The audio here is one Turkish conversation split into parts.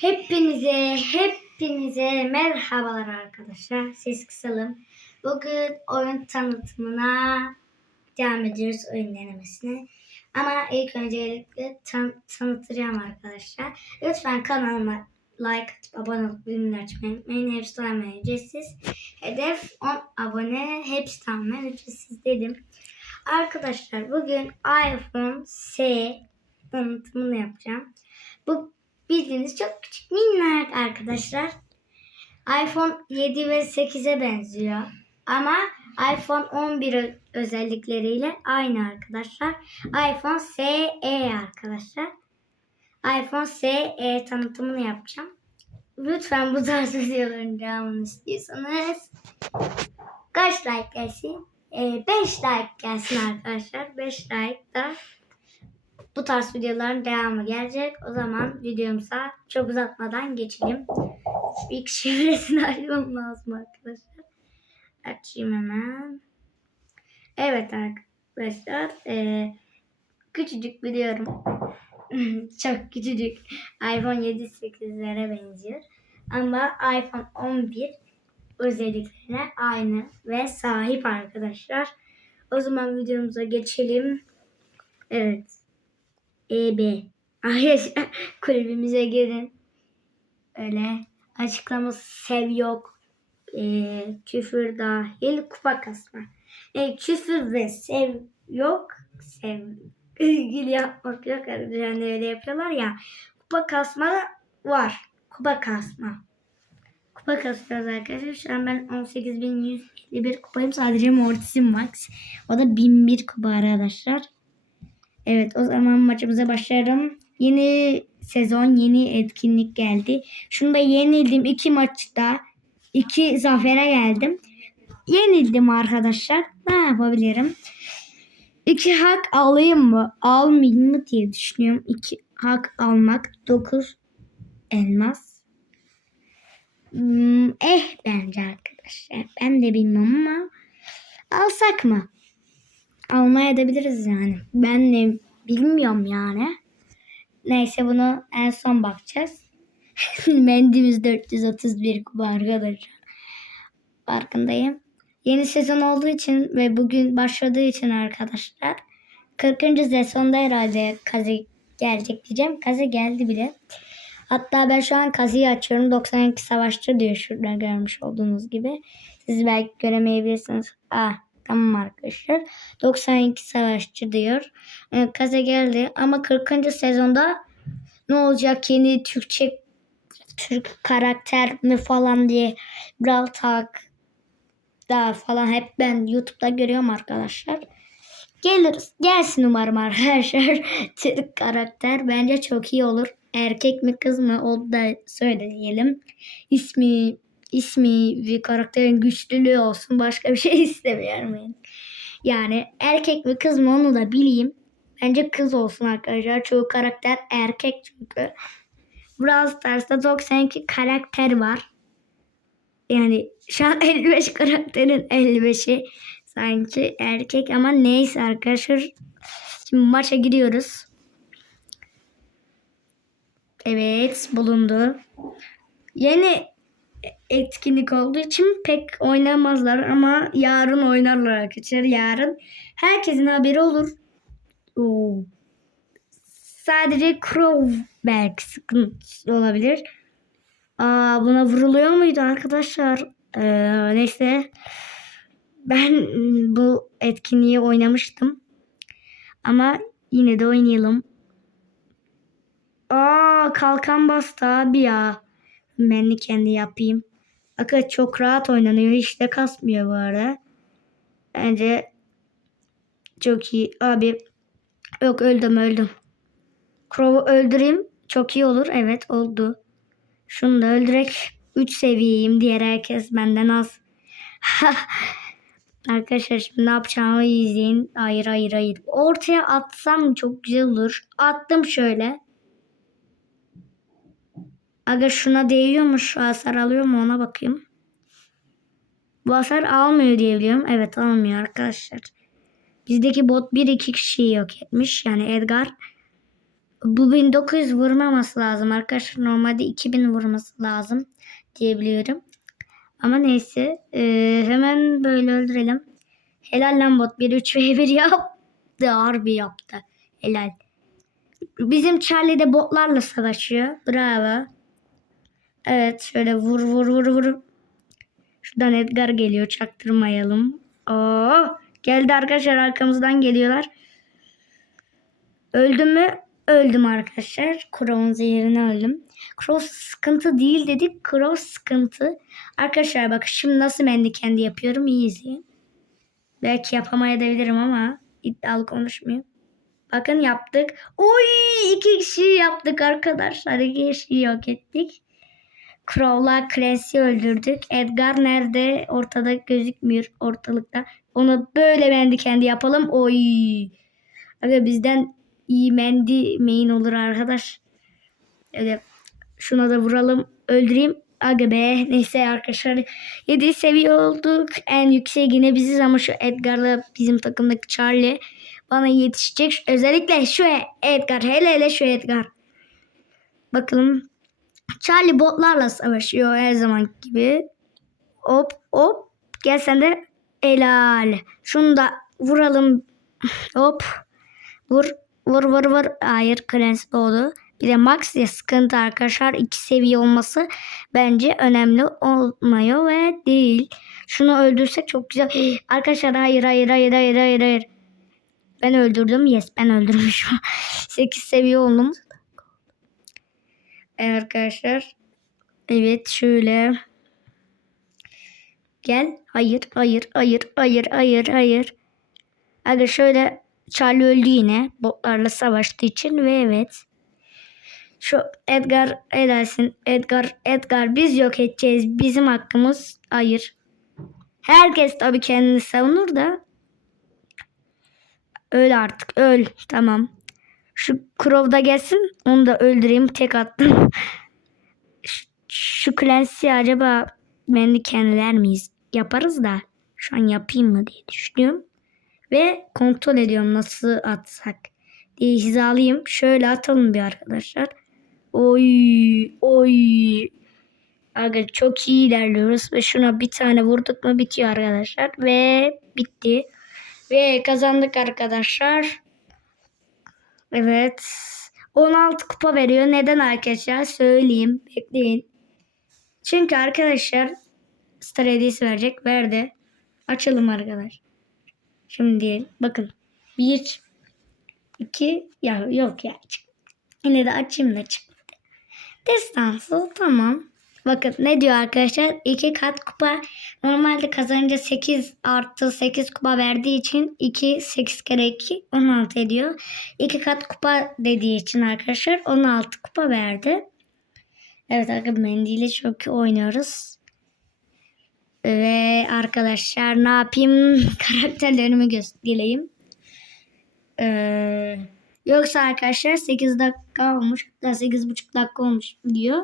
Hepinize, hepinize merhabalar arkadaşlar. Ses kısalım. Bugün oyun tanıtımına devam ediyoruz oyun denemesine. Ama ilk öncelikle tan tanıtacağım arkadaşlar. Lütfen kanalıma like atıp abone olup bildirimleri açmayı unutmayın. Hepsi tamamen ücretsiz. Hedef 10 abone. Hepsi tamamen ücretsiz dedim. Arkadaşlar bugün iPhone S tanıtımını yapacağım. Bu bildiğiniz çok küçük minnak arkadaşlar. iPhone 7 ve 8'e benziyor. Ama iPhone 11 ö- özellikleriyle aynı arkadaşlar. iPhone SE arkadaşlar. iPhone SE tanıtımını yapacağım. Lütfen bu tarz videoların devamını istiyorsanız kaç like gelsin? 5 like gelsin arkadaşlar. 5 like da bu tarz videoların devamı gelecek. O zaman videomuza çok uzatmadan geçelim. İlk şifresini açmam lazım arkadaşlar. Açayım hemen. Evet arkadaşlar. eee, küçücük biliyorum. çok küçücük. iPhone 7 8'lere benziyor. Ama iPhone 11 özelliklerine aynı ve sahip arkadaşlar. O zaman videomuza geçelim. Evet. EB. Arkadaşlar kulübümüze girin. Öyle açıklaması sev yok. Ee, küfür dahil kupa kasma. E, küfür ve sev yok. Sev ilgili yapmak yok. Yani öyle yapıyorlar ya. Kupa kasma var. Kupa kasma. Kupa kasıyoruz arkadaşlar. Şu an ben 18.151 kupayım. Sadece Mortis'im Max. O da 1001 kupa arkadaşlar. Evet o zaman maçımıza başlarım. Yeni sezon, yeni etkinlik geldi. Şunda yenildim iki maçta. iki zafere geldim. Yenildim arkadaşlar. Ne yapabilirim? İki hak alayım mı? Almayayım mı diye düşünüyorum. İki hak almak. Dokuz elmas. Hmm, eh bence arkadaşlar. Ben de bilmem ama alsak mı? Almaya edebiliriz yani. Ben de bilmiyorum yani. Neyse bunu en son bakacağız. Mendimiz 431 kupa arkadaşlar. Farkındayım. Yeni sezon olduğu için ve bugün başladığı için arkadaşlar 40. sezonda herhalde Kazi gelecek diyeceğim. Kazi geldi bile. Hatta ben şu an Kazi'yi açıyorum. 92 savaşçı diyor şurada görmüş olduğunuz gibi. Siz belki göremeyebilirsiniz. Ah tamam arkadaşlar. 92 savaşçı diyor. Ee, Kaze geldi ama 40. sezonda ne olacak yeni Türkçe Türk karakter mi falan diye Brawl Talk da falan hep ben YouTube'da görüyorum arkadaşlar. Geliriz. Gelsin umarım arkadaşlar. Türk karakter bence çok iyi olur. Erkek mi kız mı o da söyleyelim. İsmi ismi ve karakterin güçlülüğü olsun. Başka bir şey istemiyorum yani. Yani erkek mi kız mı onu da bileyim. Bence kız olsun arkadaşlar. Çoğu karakter erkek çünkü. Brawl Stars'ta 92 karakter var. Yani şu an 55 karakterin 55'i sanki erkek ama neyse arkadaşlar. Şimdi maça gidiyoruz. Evet bulundu. Yeni etkinlik olduğu için pek oynamazlar ama yarın oynarlar arkadaşlar. Yarın herkesin haberi olur. Oo. Sadece Crow belki sıkıntı olabilir. Aa, buna vuruluyor muydu arkadaşlar? Ee, neyse. Ben bu etkinliği oynamıştım. Ama yine de oynayalım. Aa kalkan bastı abi ya. Ben de kendi yapayım. Bakın çok rahat oynanıyor. Hiç de kasmıyor bu arada. Bence çok iyi. Abi yok öldüm öldüm. Crow'u öldüreyim. Çok iyi olur. Evet oldu. Şunu da öldürek. 3 seviyeyim. Diğer herkes benden az. Arkadaşlar şimdi ne yapacağımı izleyin. Hayır hayır hayır. Ortaya atsam çok güzel olur. Attım şöyle. Aga şuna değiyor mu? Şu hasar alıyor mu ona bakayım. Bu hasar almıyor diye biliyorum. Evet almıyor arkadaşlar. Bizdeki bot 1-2 kişiyi yok etmiş. Yani Edgar Bu 1900 vurmaması lazım arkadaşlar. Normalde 2000 vurması lazım diyebiliyorum. Ama neyse. Ee, hemen böyle öldürelim. Helal lan bot. 1 3 ve 1 yaptı. Harbi yaptı. Helal. Bizim Charlie de botlarla savaşıyor. Bravo. Evet şöyle vur vur vur vur. Şuradan Edgar geliyor çaktırmayalım. Oo, geldi arkadaşlar arkamızdan geliyorlar. Öldüm mü? Öldüm arkadaşlar. Crow'un zehirine öldüm. Crow sıkıntı değil dedik. Crow sıkıntı. Arkadaşlar bak şimdi nasıl ben de kendi yapıyorum. İyi izleyin. Belki yapamayabilirim ama iddialı konuşmayayım. Bakın yaptık. Oy iki kişi yaptık arkadaşlar. İki kişiyi yok ettik. Crow'la Clancy'yi öldürdük. Edgar nerede? Ortada gözükmüyor ortalıkta. Onu böyle bendi kendi yapalım. Oy. Aga bizden iyi mendi main olur arkadaş. Öyle şuna da vuralım. Öldüreyim. Aga be. Neyse arkadaşlar. 7 seviye olduk. En yüksek yine biziz ama şu Edgar'la bizim takımdaki Charlie bana yetişecek. Özellikle şu Edgar. Hele hele şu Edgar. Bakalım. Charlie botlarla savaşıyor her zaman gibi. Hop hop. Gel sen de helal. Şunu da vuralım. Hop. Vur. Vur vur vur. Hayır Clancy doğdu. Bir de Max ya sıkıntı arkadaşlar. iki seviye olması bence önemli olmuyor ve değil. Şunu öldürsek çok güzel. Arkadaşlar hayır hayır hayır hayır hayır hayır. Ben öldürdüm. Yes ben öldürmüşüm. 8 seviye oldum. Arkadaşlar. Evet şöyle. Gel. Hayır hayır hayır hayır hayır hayır. Aga şöyle Charlie öldü yine. Botlarla savaştığı için ve evet. Şu Edgar edersin. Edgar Edgar biz yok edeceğiz. Bizim hakkımız. Hayır. Herkes tabii kendini savunur da. Öl artık öl. Tamam. Şu Crow'da gelsin. Onu da öldüreyim. Tek attım. şu, Clancy acaba beni kendiler miyiz? Yaparız da. Şu an yapayım mı diye düşünüyorum. Ve kontrol ediyorum nasıl atsak diye hizalıyım. Şöyle atalım bir arkadaşlar. Oy oy. Aga çok iyi ilerliyoruz ve şuna bir tane vurduk mu bitiyor arkadaşlar. Ve bitti. Ve kazandık arkadaşlar. Evet. 16 kupa veriyor. Neden arkadaşlar? Söyleyeyim. Bekleyin. Çünkü arkadaşlar Star verecek. Verdi. Açalım arkadaş. Şimdi bakın. 1 2 ya yok ya. Çık. Yine de açayım da çıkmadı. Destansı tamam. Bakın ne diyor arkadaşlar? 2 kat kupa normalde kazanınca 8 artı 8 kupa verdiği için 2 8 kere 2 16 ediyor. 2 kat kupa dediği için arkadaşlar 16 kupa verdi. Evet arkadaşlar mendiyle çok iyi oynuyoruz. Ve arkadaşlar ne yapayım? Karakterlerimi göstereyim. Ee, yoksa arkadaşlar 8 dakika olmuş. Hatta 8,5 dakika olmuş diyor.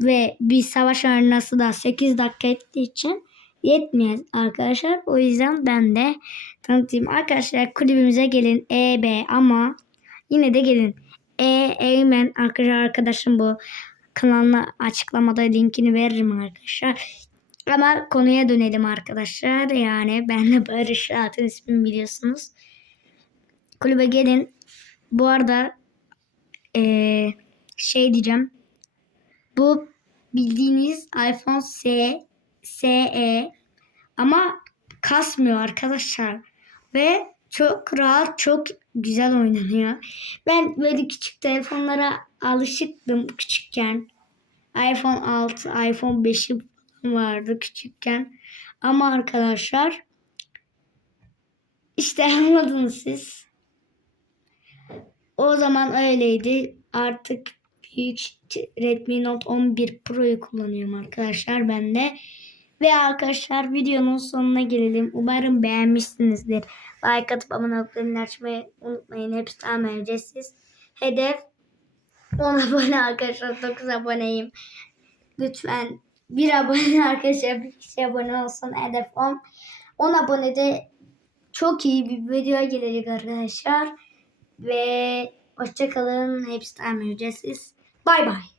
Ve bir savaş arenası da 8 dakika ettiği için yetmiyor arkadaşlar. O yüzden ben de tanıtayım. Arkadaşlar kulübümüze gelin. EB ama yine de gelin. E Eymen arkadaşlar arkadaşım bu kanalına açıklamada linkini veririm arkadaşlar. Ama konuya dönelim arkadaşlar. Yani ben de Barış Rahat'ın ismini biliyorsunuz. Kulübe gelin. Bu arada ee, şey diyeceğim. Bu bildiğiniz iPhone S, SE ama kasmıyor arkadaşlar. Ve çok rahat, çok güzel oynanıyor. Ben böyle küçük telefonlara alışıktım küçükken. iPhone 6, iPhone 5'i vardı küçükken. Ama arkadaşlar işte anladınız siz. O zaman öyleydi. Artık büyük Redmi Note 11 Pro'yu kullanıyorum arkadaşlar ben de. Ve arkadaşlar videonun sonuna gelelim. Umarım beğenmişsinizdir. Like atıp abone olup açmayı unutmayın. Hepsi tamamen ücretsiz. Hedef 10 abone arkadaşlar. 9 aboneyim. Lütfen bir abone arkadaşlar bir kişi abone olsun. Hedef 10. 10 abonede çok iyi bir video gelecek arkadaşlar. Ve Hoşçakalın. Hepsi tamamen ücretsiz. Bye bye.